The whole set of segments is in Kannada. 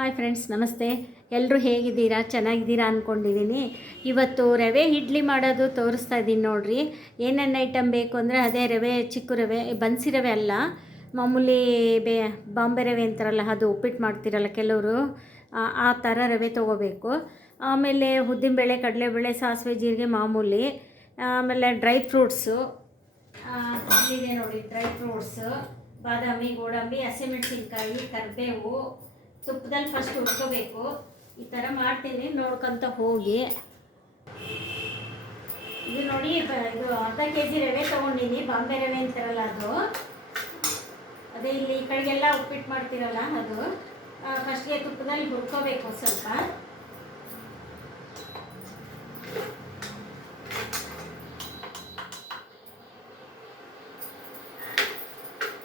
ಹಾಯ್ ಫ್ರೆಂಡ್ಸ್, ನಮಸ್ತೆ. ಎಲ್ಲರೂ ಹೇಗಿದ್ದೀರಾ? ಚೆನ್ನಾಗಿದ್ದೀರಾ ಅಂದ್ಕೊಂಡಿದ್ದೀನಿ. ಇವತ್ತು ರವೆ ಇಡ್ಲಿ ಮಾಡೋದು ತೋರಿಸ್ತಾ ಇದ್ದೀನಿ ನೋಡಿರಿ. ಏನೇನು ಐಟಮ್ ಬೇಕು ಅಂದರೆ ಅದೇ ರವೆ, ಚಿಕ್ಕ ರವೆ, ಬನ್ಸಿ ರವೆ ಅಲ್ಲ, ಮಾಮೂಲಿ ಬಾಂಬೆ ರವೆ ಅಂತಾರಲ್ಲ, ಅದು ಉಪ್ಪಿಟ್ಟು ಮಾಡ್ತಿರಲ್ಲ ಕೆಲವರು, ಆ ಥರ ರವೆ ತೊಗೋಬೇಕು. ಆಮೇಲೆ ಉದ್ದಿನಬೇಳೆ, ಕಡಲೆಬೇಳೆ, ಸಾಸಿವೆ, ಜೀರಿಗೆ ಮಾಮೂಲಿ. ಆಮೇಲೆ ಡ್ರೈ ಫ್ರೂಟ್ಸು ಇಲ್ಲಿದೆ ನೋಡಿ, ಡ್ರೈ ಫ್ರೂಟ್ಸು, ಬಾದಾಮಿ, ಗೋಡಂಬಿ, ಹಸಿಮೆಣಸಿನ್ಕಾಯಿ, ಕರಿಬೇವು, ತುಪ್ಪದಲ್ಲಿ ಫಸ್ಟ್ ಹುರ್ಕೋಬೇಕು. ಈ ಥರ ಮಾಡ್ತೀನಿ, ನೋಡ್ಕೊತ ಹೋಗಿ. ಇದು ನೋಡಿ, ಇದು ಅರ್ಧ ಕೆಜಿ ರವೆ ತೊಗೊಂಡಿನಿ, ಬಾಂಬೆ ರವೆ ಅಂತಾರಲ್ಲ ಅದು. ಅದೇ ಇಲ್ಲಿ ಈ ಕಡೆಗೆಲ್ಲ ಉಪ್ಪಿಟ್ಟು ಮಾಡ್ತಿರಲ್ಲ ಅದು. ಫಸ್ಟ್ಗೆ ತುಪ್ಪದಲ್ಲಿ ಹುರ್ಕೋಬೇಕು ಸ್ವಲ್ಪ.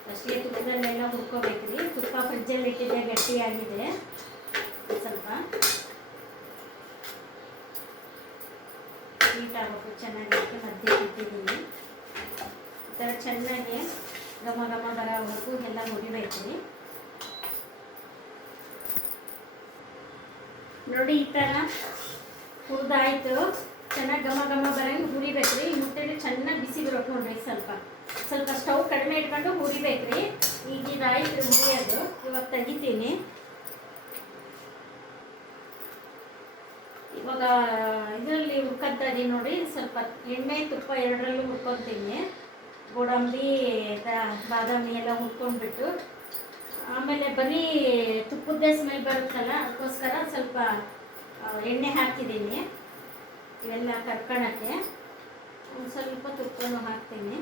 ಫಸ್ಟ್ಗೆ ತುಪ್ಪದಲ್ಲೆಲ್ಲ ಹುರ್ಕೋಬೇಕ್ರಿ. ತುಪ್ಪ ಫ್ರಿಜ್ಜಲ್ಲಿ ಇಟ್ಟಿದ್ದೆ, ಗಟ್ಟಿಯಾಗಿದೆ. ಸ್ವಲ್ಪ ಹೀಟ್ ಆಗಬೇಕು, ಚೆನ್ನಾಗಿತ್ತು. ಮಧ್ಯೆ ಇಟ್ಟಿದ್ದೀನಿ. ಈ ಥರ ಚೆನ್ನಾಗಿ ಘಮ ಘಮ ಬರೋವರೆಗೂ ಎಲ್ಲ ಹುರಿಬೇಕ್ರಿ. ನೋಡಿ, ಈ ಥರ ಹುರಿದಾಯ್ತು. ಚೆನ್ನಾಗಿ ಘಮ ಘಮ ಬರೋಂಗೆ ಹುರಿಬೇಕ್ರಿ. ಮುಟ್ಟೆ ಚೆನ್ನಾಗಿ ಬಿಸಿ ಬರೋಕೆ ನೋಡ್ರಿ. ಸ್ವಲ್ಪ ಸ್ಟವ್ ಕಡಿಮೆ ಇಟ್ಕೊಂಡು ಹುರಿಬೇಕ್ರಿ. ಈಗ ಇದಾಯ್ತು ಹುರಿಯೋದು. ಇವಾಗ ತೆಗಿತೀನಿ. ಇವಾಗ ಇದರಲ್ಲಿ ಹುರ್ಕೊತಾ ಇದೀನಿ ನೋಡಿ. ಸ್ವಲ್ಪ ಎಣ್ಣೆ, ತುಪ್ಪ ಎರಡರಲ್ಲೂ ಹುರ್ಕೊತೀನಿ. ಗೋಡಂಬಿ, ಬಾದಾಮಿ ಎಲ್ಲ ಹುರ್ಕೊಂಡ್ಬಿಟ್ಟು, ಆಮೇಲೆ ಬರೀ ತುಪ್ಪದ ಸ್ಮೆಲ್ ಬರುತ್ತಲ್ಲ, ಅದಕ್ಕೋಸ್ಕರ ಸ್ವಲ್ಪ ಎಣ್ಣೆ ಹಾಕ್ತಿದ್ದೀನಿ. ಇವೆಲ್ಲ ಕರ್ಕೊಳ್ಳೋಕ್ಕೆ ಒಂದು ಸ್ವಲ್ಪ ತುಪ್ಪನೂ ಹಾಕ್ತೀನಿ.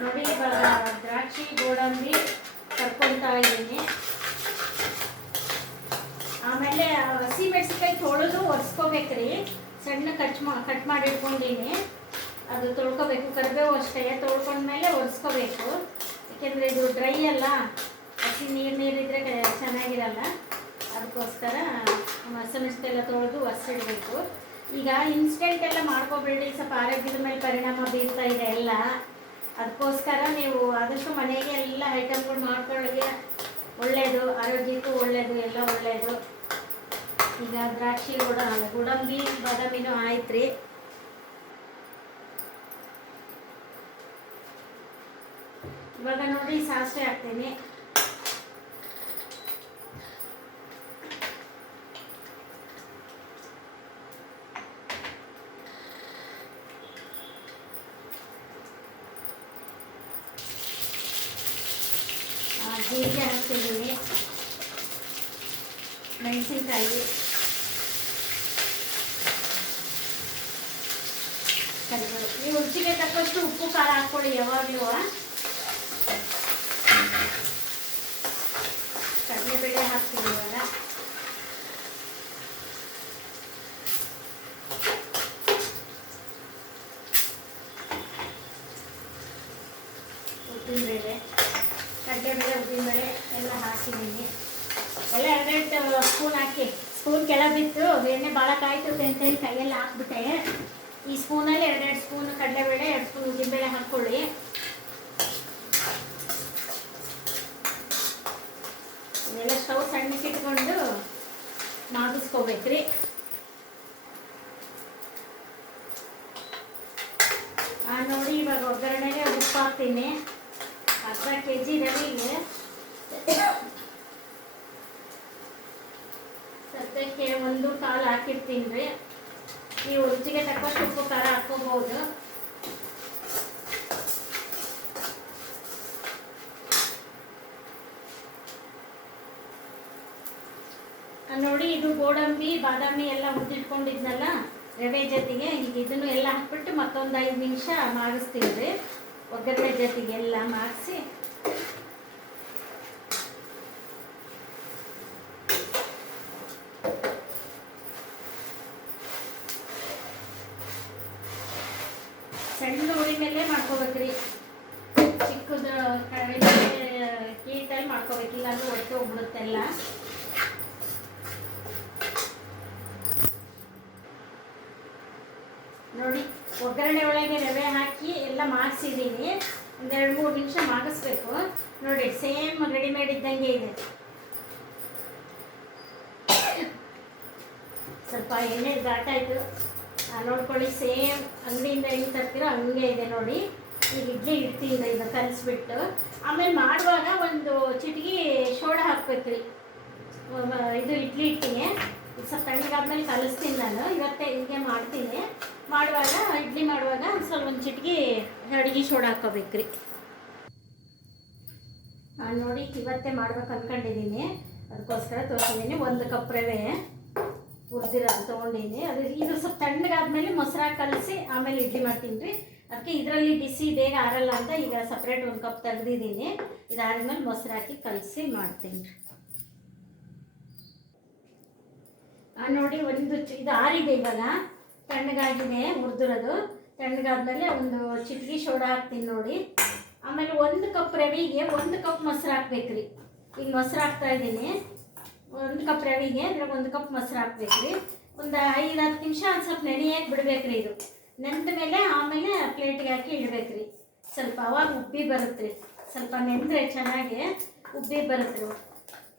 ನೋಡಿ, ಇವಾಗ ದ್ರಾಕ್ಷಿ, ಗೋಡಂಬಿ ಕರ್ಕೊತಾ ಇದ್ದೀನಿ. ಆಮೇಲೆ ಹಸಿ ಮೆಣಸಿನ್ಕಾಯಿ ತೊಳೆದು ಒರೆಸ್ಕೋಬೇಕ್ರಿ. ಸಣ್ಣ ಕಟ್ ಮಾಡಿ ಇಟ್ಕೊಂಡಿನಿ, ಅದು ತೊಳ್ಕೊಬೇಕು. ಕರಿಬೇವು ಅಷ್ಟೇ, ತೊಳ್ಕೊಂಡ್ಮೇಲೆ ಒರೆಸ್ಕೋಬೇಕು. ಯಾಕೆಂದರೆ ಇದು ಡ್ರೈ ಅಲ್ಲ, ಹಸಿ ನೀರಿದ್ರೆ ಚೆನ್ನಾಗಿರಲ್ಲ. ಅದಕ್ಕೋಸ್ಕರ ಹಸಿಮೆಣಸಿನ್ಕಾಯಿ ಎಲ್ಲ ತೊಳೆದು ಒರೆಸಿಡಬೇಕು. ಈಗ ಇನ್ಸ್ಟೆಂಟ್ ಎಲ್ಲ ಮಾಡ್ಕೊಬೇಡಿ, ಸ್ವಲ್ಪ ಆರೋಗ್ಯದ ಮೇಲೆ ಪರಿಣಾಮ ಬೀರ್ತಾ ಇದೆ ಎಲ್ಲ. ಅದಕ್ಕೋಸ್ಕರ ನೀವು ಆದಷ್ಟು ಮನೆಗೆ ಎಲ್ಲ ಐಟಮ್ಗಳು ಮಾಡ್ಕೊಳ್ಳೋಗೆ ಒಳ್ಳೆಯದು, ಆರೋಗ್ಯಕ್ಕೂ ಒಳ್ಳೆಯದು, ಎಲ್ಲ ಒಳ್ಳೆಯದು. ಈಗ ದ್ರಾಕ್ಷಿ, ಗೋಡಂಬಿ, ಬಾದಾಮಿನೂ ಆಯ್ತು ರೀ. ಇವಾಗ ನೋಡಿ, ಸಾಸಿವೆ ಹಾಕ್ತೀನಿ. ಜೀರಿಗೆ ಹಾಕ್ತಿದ್ದೀನಿ, ಮೆಣಸಿನ್ಕಾಯಿ, ಕರಿಬೇವು. ನೀವು ರುಚಿಗೆ ತಕ್ಕಷ್ಟು ಉಪ್ಪು, ಖಾರ ಹಾಕ್ಕೊಳ್ಳಿ ಯಾವಾಗಲೂ. ಕಡಲೆಬೇಳೆ ಹಾಕ್ತೀನಿ ಇವಾಗ. ಉದ್ದಿನಬೇಳೆ, ಕಡಲೆಬೇಳೆ, ಉದ್ದಿನಬೇಳೆ ಎಲ್ಲ ಹಾಕಿದ್ದೀನಿ. ಎಲ್ಲ ಎರಡೆರಡು ಸ್ಪೂನ್ ಹಾಕಿ. ಸ್ಪೂನ್ ಕೆಳಗೆ ಬಿತ್ತು, ಎಣ್ಣೆ ಭಾಳ ಕಾಯ್ತದೆ ಅಂತೇಳಿ ಕೈಯೆಲ್ಲ ಹಾಕ್ಬಿಟ್ಟೆ. ಈ ಸ್ಪೂನಲ್ಲಿ ಎರಡೆರಡು ಸ್ಪೂನ್ ಕಡಲೆಬೇಳೆ, 2 ಸ್ಪೂನ್ ಉದ್ದಿನಬೇಳೆ ಹಾಕ್ಕೊಳ್ಳಿ. ಇದೆಲ್ಲ ಸ್ಟವ್ ಸಣ್ಣಕ್ಕೆ ಇಟ್ಕೊಂಡು ಮಾಡಿಸ್ಕೋಬೇಕ್ರಿ. ನೋಡಿ, ಇವಾಗ ಒಗ್ಗರಣೆಗೆ ಉಪ್ಪು ಹಾಕ್ತೀನಿ. ಅರ್ಧ ಕೆಜಿ ರವೆಗೆ ಸದ್ಯಕ್ಕೆ 1 ಕಾಲು ಹಾಕಿರ್ತೀನಿ ರೀ. ನೀವು ರುಚಿಗೆ ತಕ್ಕಷ್ಟು ಉಪ್ಪು, ಖಾರ ಹಾಕ್ಕೋಬಹುದು. ನೋಡಿ, ಇದು ಗೋಡಂಬಿ, ಬಾದಾಮಿ ಎಲ್ಲ ಹುರಿದಿಟ್ಕೊಂಡಿದ್ನಲ್ಲ ರವೆ ಜೊತೆಗೆ, ಈಗ ಇದನ್ನು ಎಲ್ಲ ಹಾಕ್ಬಿಟ್ಟು ಮತ್ತೊಂದು 5 ನಿಮಿಷ ಮಾಡಿಸ್ತೀನಿ ರೀ. ಒಗ್ಗರಣೆ ಜೊತೆಗೆ ಎಲ್ಲ ಮಾಡಿಸಿ ಸಣ್ಣ ಉರಿ ಮೇಲೆ ಮಾಡ್ಕೋಬೇಕ್ರಿ. ಚಿಕ್ಕದ ಕೀಟಲ್ಲಿ ಮಾಡ್ಕೋಬೇಕು, ಇಲ್ಲಾಂದ್ರೆ ಒಟ್ಟು ಹೋಗ್ಬಿಡುತ್ತೆಲ್ಲ. ನೋಡಿ ಒಗ್ಗರಣೆ ಒಳಗೆ ರವೆ ಹಾಕಿ ಎಲ್ಲ ಮಾಡಿಸಿದ್ದೀನಿ. ಒಂದು 2-3 ನಿಮಿಷ ಮಾಡಿಸ್ಬೇಕು. ನೋಡಿ ಸೇಮ್ ರೆಡಿಮೇಡ್ ಇದ್ದಂಗೆ ಇದೆ. ಸ್ವಲ್ಪ ಎಣ್ಣೆ ಘಾಟಾಯಿತು, ನೋಡ್ಕೊಳ್ಳಿ. ಸೇಮ್ ಅಂಗಡಿಯಿಂದ ಹೆಂಗೆ ತರ್ತೀರೋ ಹಂಗೆ ಇದೆ ನೋಡಿ. ಈಗ ಇಡ್ಲಿ ಇಡ್ತೀನಿ ಇದು ಕಲಿಸ್ಬಿಟ್ಟು. ಆಮೇಲೆ ಮಾಡುವಾಗ ಒಂದು ಚಿಟಿಕೆ ಸೋಡಾ ಹಾಕ್ಬೇಕ್ರಿ. ಇದು ಇಡ್ಲಿ ಇಟ್ಟಿಗೆ ಸ್ವಲ್ಪ ತಣ್ಣಗಾದ್ಮೇಲೆ ಕಲಿಸ್ತೀನಿ ನಾನು. ಇವತ್ತೇ ಹೀಗೆ ಮಾಡ್ತೀನಿ. ಮಾಡುವಾಗ ಇಡ್ಲಿ ಮಾಡುವಾಗ ಸ್ವಲ್ಪ ಒಂದು ಚಿಟಿಕೆ ಅಡುಗೆ ಸೋಡಾ ಹಾಕ್ಕೋಬೇಕ್ರಿ. ನಾನು ನೋಡಿ ಇವತ್ತೇ ಮಾಡ್ಬೇಕು ಅಂದ್ಕೊಂಡಿದ್ದೀನಿ, ಅದಕ್ಕೋಸ್ಕರ ತೋರಿಸಿದ್ದೀನಿ. 1 ಕಪ್ ರವೆ ಹುರಿದಿರೋದು ತೊಗೊಂಡಿದ್ದೀನಿ. ಇದು ಸ್ವಲ್ಪ ತಣ್ಣಗಾದ್ಮೇಲೆ ಮೊಸರು ಕಲಸಿ ಆಮೇಲೆ ಇಡ್ಲಿ ಮಾಡ್ತೀನಿ ರೀ. ಅದಕ್ಕೆ ಇದರಲ್ಲಿ ಬಿಸಿ ಬೇಗ ಆರಲ್ಲ ಅಂತ ಈಗ ಸಪ್ರೇಟ್ 1 ಕಪ್ ತೆಗೆದಿದ್ದೀನಿ. ಇದಾದ್ಮೇಲೆ ಮೊಸರು ಹಾಕಿ ಕಲಸಿ ಮಾಡ್ತೀನಿ ರೀ. ನೋಡಿ ಇದು ಆರಿದೆ, ಇವಾಗ ತಣ್ಣಗಾಗಿದೆ ಹುರಿದಿರೋದು. ತಣ್ಣಗಾದ್ಮೇಲೆ ಒಂದು ಚಿಟಿಕೆ ಸೋಡಾ ಹಾಕ್ತೀನಿ ನೋಡಿ. ಆಮೇಲೆ 1 ಕಪ್ ರವೆಗೆ 1 ಕಪ್ ಮೊಸರು ಹಾಕ್ಬೇಕ್ರಿ. ಈಗ ಮೊಸರು ಹಾಕ್ತಾ ಇದ್ದೀನಿ. 1 ಕಪ್ ರವೆಗೆ ಇದ್ರಾಗ 1 ಕಪ್ ಮೊಸರು ಹಾಕ್ಬೇಕ್ರಿ. ಒಂದು 5-10 ನಿಮಿಷ ಸ್ವಲ್ಪ ನೆನೆಯಾಗಿ ಬಿಡ್ಬೇಕ್ರಿ. ಇದು ನೆಂದ ಮೇಲೆ ಆಮೇಲೆ ಪ್ಲೇಟಿಗೆ ಹಾಕಿ ಇಡಬೇಕ್ರಿ. ಸ್ವಲ್ಪ ಅವಾಗ ಉಬ್ಬಿ ಬರುತ್ತೆ. ಸ್ವಲ್ಪ ನೆಂದರೆ ಚೆನ್ನಾಗಿ ಉಬ್ಬಿ ಬರುತ್ತೆ.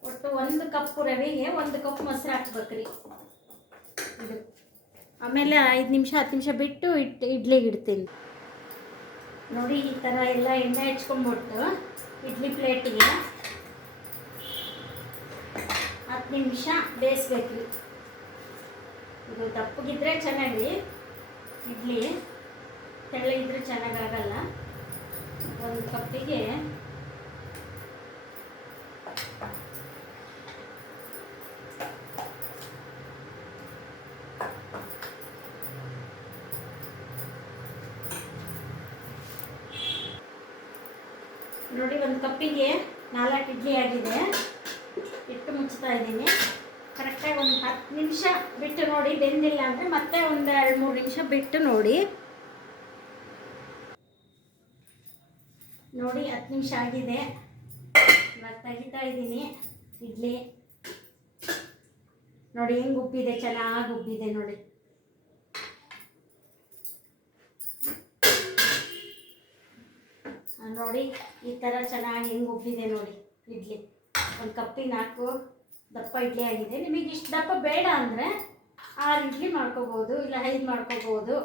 ಒಟ್ಟು 1 ಕಪ್ ರವೆಗೆ 1 ಕಪ್ ಮೊಸರು ಹಾಕ್ಬೇಕ್ರಿ. ಇದು ಆಮೇಲೆ 5 ನಿಮಿಷ 10 ನಿಮಿಷ ಬಿಟ್ಟು ಇಡ್ಲಿಗೆ ಇಡ್ತೀನಿ ನೋಡಿ. ಈ ಥರ ಎಲ್ಲ ಎಣ್ಣೆ ಹಚ್ಕೊಂಡ್ಬಿಟ್ಟು ಇಡ್ಲಿ ಪ್ಲೇಟಿಗೆ 10 ನಿಮಿಷ ಬೇಯಿಸ್ಬೇಕ್ರಿ. ಇದು ದಪ್ಪಗಿದ್ರೆ ಚೆನ್ನಾಗಿ ಇಡ್ಲಿ, ತೆಳ್ಳಗಿದ್ರೆ ಚೆನ್ನಾಗಾಗಲ್ಲ. 1 ಕಪ್ಪಿಗೆ ನೋಡಿ 1 ಕಪ್ಪಿಗೆ 4 ಇಡ್ಲಿ ಆಗಿದೆ. ಇಟ್ಟು ಮುಚ್ತಾ ಇದ್ದೀನಿ. ಕರೆಕ್ಟಾಗಿ ಒಂದು 10 ನಿಮಿಷ ಬಿಟ್ಟು ನೋಡಿ. ಬೆಂದಿಲ್ಲ ಅಂದರೆ ಮತ್ತೆ ಒಂದು 2-3 ನಿಮಿಷ ಬಿಟ್ಟು ನೋಡಿ. 10 ನಿಮಿಷ ಆಗಿದೆ. ಇವಾಗ ತೆಗಿತಾ ಇದ್ದೀನಿ ಇಡ್ಲಿ. ನೋಡಿ ಹೆಂಗೆ ಉಬ್ಬಿದೆ, ಚೆನ್ನಾಗಿ ಉಬ್ಬಿದೆ ನೋಡಿ. ನೋಡಿ ಈ ಥರ ಚೆನ್ನಾಗಿ ಹೆಂಗೆ ಉಬ್ಬಿದೆ ನೋಡಿ ಇಡ್ಲಿ. 1 ಕಪ್ಪಿಗೆ 4 ದಪ್ಪ ಇಡ್ಲಿ ಆಗಿದೆ. ನಿಮಗೆ ಇಷ್ಟು ದಪ್ಪ ಬೇಡ ಅಂದರೆ 6 ಇಡ್ಲಿ ಮಾಡ್ಕೋಬೋದು, ಇಲ್ಲ 5 ಮಾಡ್ಕೋಬೋದು.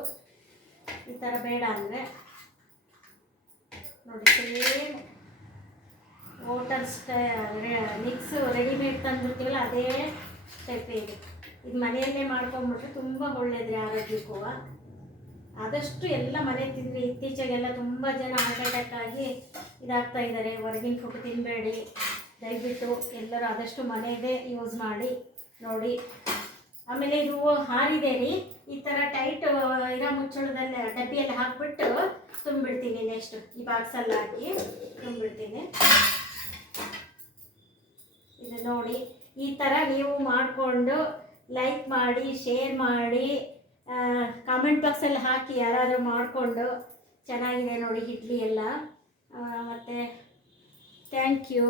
ಈ ಥರ ಬೇಡ ಅಂದರೆ ನೋಡಿ ಸೇಮ್ ಹೋಟೆಲ್ ಮಿಕ್ಸ್ ರೆಡಿಮೇಡ್ ತಂದುಬಿಡ್ತೀವಲ್ಲ ಅದೇ ಟೈಪ್ ಇದೆ. ಇದು ಮನೆಯಲ್ಲೇ ಮಾಡ್ಕೊಂಬಿಟ್ರೆ ತುಂಬ ಒಳ್ಳೆಯದ್ರಿ ಆರೋಗ್ಯಕ್ಕೂ. ಆದಷ್ಟು ಎಲ್ಲ ಮನೆ ತಿಂದರೆ ಇತ್ತೀಚೆಗೆಲ್ಲ ತುಂಬ ಜನ ಹಾರ್ಟ್ ಅಟ್ಯಾಕ್ ಆಗಿ ಇದಾಗ್ತಾ ಇದ್ದಾರೆ. ಹೊರಗಿನ ಫುಡ್ ತಿನ್ನಬೇಡಿ ದಯವಿಟ್ಟು. ಎಲ್ಲರೂ ಆದಷ್ಟು ಮನೆಯದೇ ಯೂಸ್ ಮಾಡಿ ನೋಡಿ. ಆಮೇಲೆ ಇದು ಹಾರಿದೆ ರೀ. ಈ ಥರ ಟೈಟ್ ಇರೋ ಮುಚ್ಚಳದಲ್ಲಿ ಡಬ್ಬಿಯಲ್ಲಿ ಹಾಕ್ಬಿಟ್ಟು ತುಂಬಿಡ್ತೀನಿ. ನೆಕ್ಸ್ಟ್ ಈ ಬಾಕ್ಸಲ್ಲಿ ಹಾಕಿ ತುಂಬಿಡ್ತೀನಿ. ಇದು ನೋಡಿ ಈ ಥರ ನೀವು ಮಾಡಿಕೊಂಡು ಲೈಕ್ ಮಾಡಿ, ಶೇರ್ ಮಾಡಿ, ಕಾಮೆಂಟ್ ಬಾಕ್ಸಲ್ಲಿ ಹಾಕಿ ಯಾರಾದರೂ ಮಾಡಿಕೊಂಡು. ಚೆನ್ನಾಗಿದೆ ನೋಡಿ ಇಡ್ಲಿ ಎಲ್ಲ. ಮತ್ತು ಥ್ಯಾಂಕ್ ಯು.